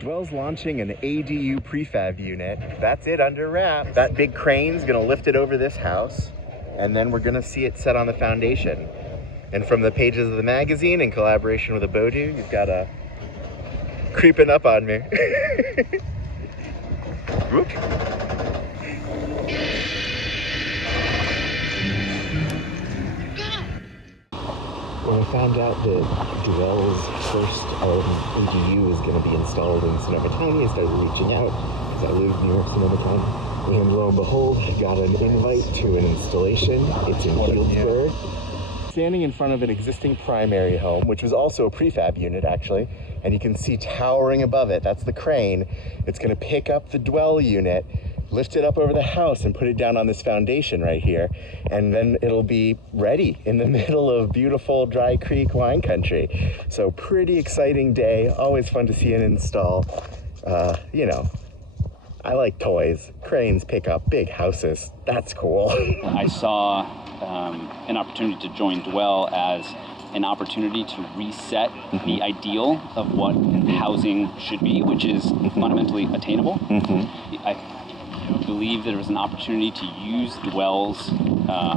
Dwell's launching an ADU prefab unit. That's it under wrap. That big crane's gonna lift it over this house, and then we're gonna see it set on the foundation. And from the pages of the magazine, in collaboration with Abodu, you've got a creeping up on me. Whoop. When I found out that Dwell's first ADU was going to be installed in Sonoma County, I started reaching out because I live near Sonoma County. And lo and behold, I got an invite to an installation. It's in Healdsburg. Standing in front of an existing primary home, which was also a prefab unit actually, and you can see towering above it, that's the crane. It's going to pick up the Dwell unit, lift it up over the house and put it down on this foundation right here, and then it'll be ready in the middle of beautiful Dry Creek wine country. So pretty exciting day, always fun to see an install. You know, I like toys. Cranes pick up big houses. That's cool. I saw an opportunity to join Dwell as an opportunity to reset the ideal of what housing should be, which is fundamentally attainable. I believe there was an opportunity to use Dwell's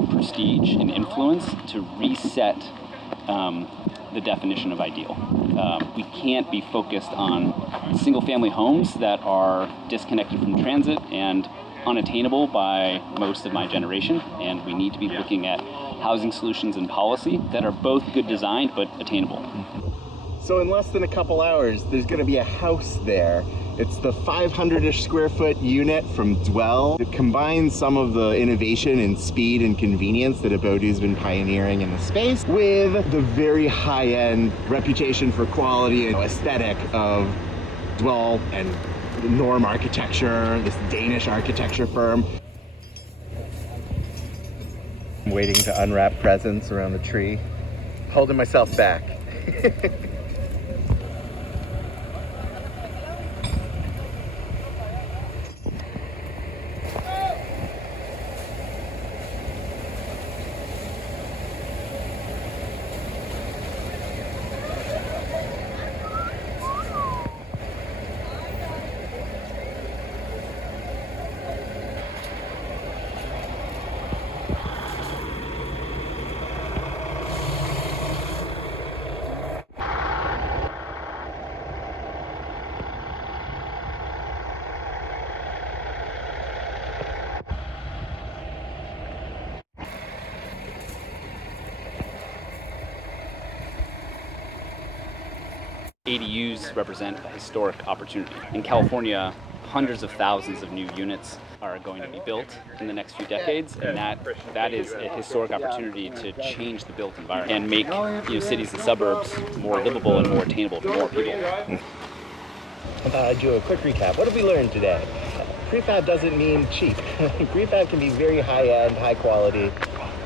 prestige and influence to reset the definition of ideal. We can't be focused on single-family homes that are disconnected from transit and unattainable by most of my generation, and we need to be looking at housing solutions and policy that are both good designed but attainable. So in less than a couple hours, there's going to be a house there. It's the 500-ish square foot unit from Dwell. It combines some of the innovation and speed and convenience that Abodu's been pioneering in the space with the very high-end reputation for quality and aesthetic of Dwell and Norm Architecture, this Danish architecture firm. I'm waiting to unwrap presents around the tree, holding myself back. ADUs represent a historic opportunity. In California, hundreds of thousands of new units are going to be built in the next few decades, and that is a historic opportunity to change the built environment and make cities and suburbs more livable and more attainable for more people. Do a quick recap. What have we learned today? Prefab doesn't mean cheap. Prefab can be very high-end, high quality.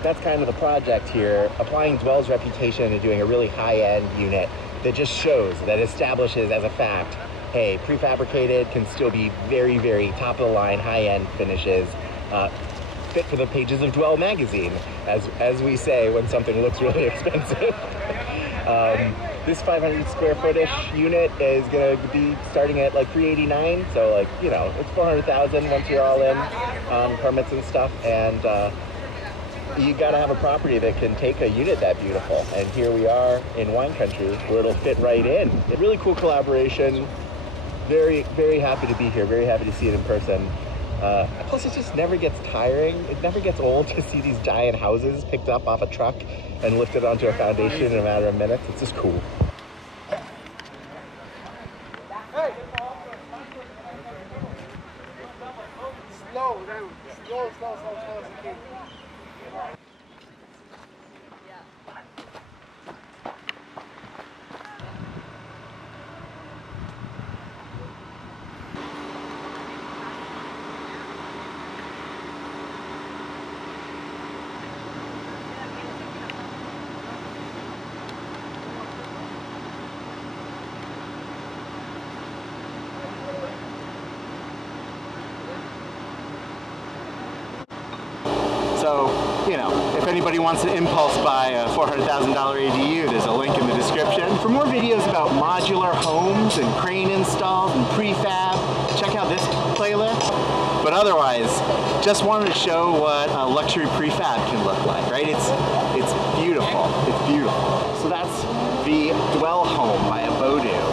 That's kind of the project here, applying Dwell's reputation and doing a really high-end unit that just shows, that establishes as a fact, hey, prefabricated can still be very, very top-of-the-line, high-end finishes, fit for the pages of Dwell magazine, as we say when something looks really expensive. This 500 square foot-ish unit is gonna be starting at like $389, so like, it's $400,000 once you're all in, permits and stuff, and you gotta have a property that can take a unit that beautiful. And here we are in wine country where it'll fit right in. A really cool collaboration. Very, very happy to be here. Very happy to see it in person. Plus it just never gets tiring. It never gets old to see these giant houses picked up off a truck and lifted onto a foundation in a matter of minutes. It's just cool. Slow down. Slow as you can. So you know, if anybody wants to impulse buy a $400,000 ADU, there's a link in the description. For more videos about modular homes and crane installs and prefab, check out this playlist. But otherwise, just wanted to show what a luxury prefab can look like, right? It's beautiful. It's beautiful. So that's the Dwell Home by Abodu.